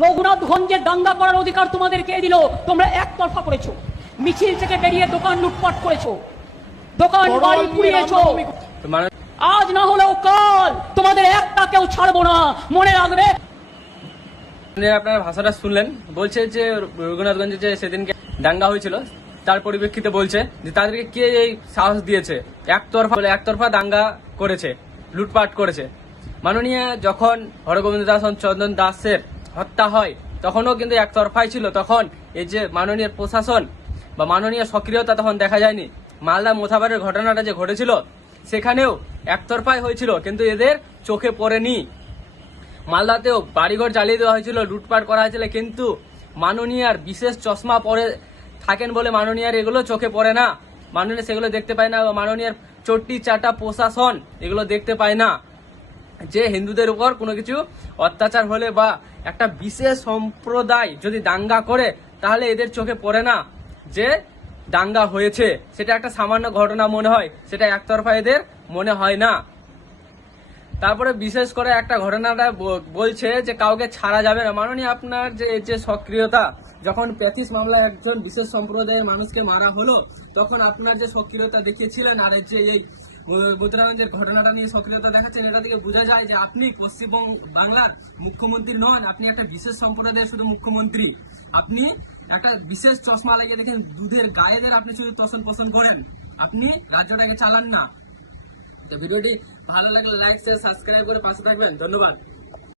রঘুনাথগঞ্জের দাঙ্গা করার অধিকার তোমাদের কে দিল? তোমরা একতরফা করেছো, মিছিল থেকে বেরিয়ে দোকান লুটপাট করেছো, দোকান বাড়ি পুড়িয়েছো। আজ না হলেও কাল তোমাদের একটা কেউ ছাড়বো না, মনে রাখবে। আপনার ভাষাটা শুনলেন, বলছে যে রঘুনাথগঞ্জে যে সেদিনকে দাঙ্গা হয়েছিল তার পরিপ্রেক্ষিতে বলছে যে তাদেরকে কে এই সাহস দিয়েছে, একতরফা দাঙ্গা করেছে, লুটপাট করেছে। মাননীয় যখন হরগোবিন্দ দাস চন্দন দাসের হত্যা হয় তখনও কিন্তু একতরফাই ছিল। তখন এই যে মাননীয় প্রশাসন বা মাননীয় সক্রিয়তা তখন দেখা যায়নি। মালদা মোথাবারের ঘটনাটা যে ঘটেছিল সেখানেও একতরফাই হয়েছিল, কিন্তু এদের চোখে পড়েনি। মালদাতেও বাড়িঘর জ্বালিয়ে দেওয়া হয়েছিল, লুটপাট করা হয়েছিল, কিন্তু মাননীয়ার বিশেষ চশমা পরে থাকেন বলে মাননীয়ার এগুলো চোখে পড়ে না, মাননীয় সেগুলো দেখতে পায় না। মাননীয়ার চট্টি চাটা প্রশাসন এগুলো দেখতে পায় না যে হিন্দুদের উপর কোনো কিছু অত্যাচার হলে বা একটা বিশেষ সম্প্রদায় যদি দাঙ্গা করে তাহলে এদের চোখে পড়ে না যে দাঙ্গা হয়েছে, সেটা একটা সামান্য ঘটনা মনে হয়, সেটা একতরফা এদের মনে হয় না। তারপরে বিশেষ করে একটা ঘটনাটা বলছে যে কাউকে ছাড়া যাবে না। মাননীয় আপনার যে সক্রিয়তা, যখন 35 মামলায় একজন বিশেষ সম্প্রদায়ের মানুষকে মারা হলো তখন আপনার যে সক্রিয়তা দেখিয়েছিলেন, আর যে এই বুতরাগঞ্জের ঘটনাটা নিয়ে সক্রিয়তা দেখাচ্ছেন, এটা থেকে বোঝা যায় যে আপনি পশ্চিমবঙ্গ বাংলার মুখ্যমন্ত্রী নন, আপনি একটা বিশেষ সম্প্রদায়ের শুধু মুখ্যমন্ত্রী। আপনি একটা বিশেষ চশমা লাগিয়ে দেখেন দুধের গায়েদের আপনি শুধু তসন পছন করেন, আপনি রাজ্যটাকে চালান না। তো ভিডিওটি ভালো লাগলে লাইক শেয়ার সাবস্ক্রাইব করে পাশে থাকবেন। ধন্যবাদ।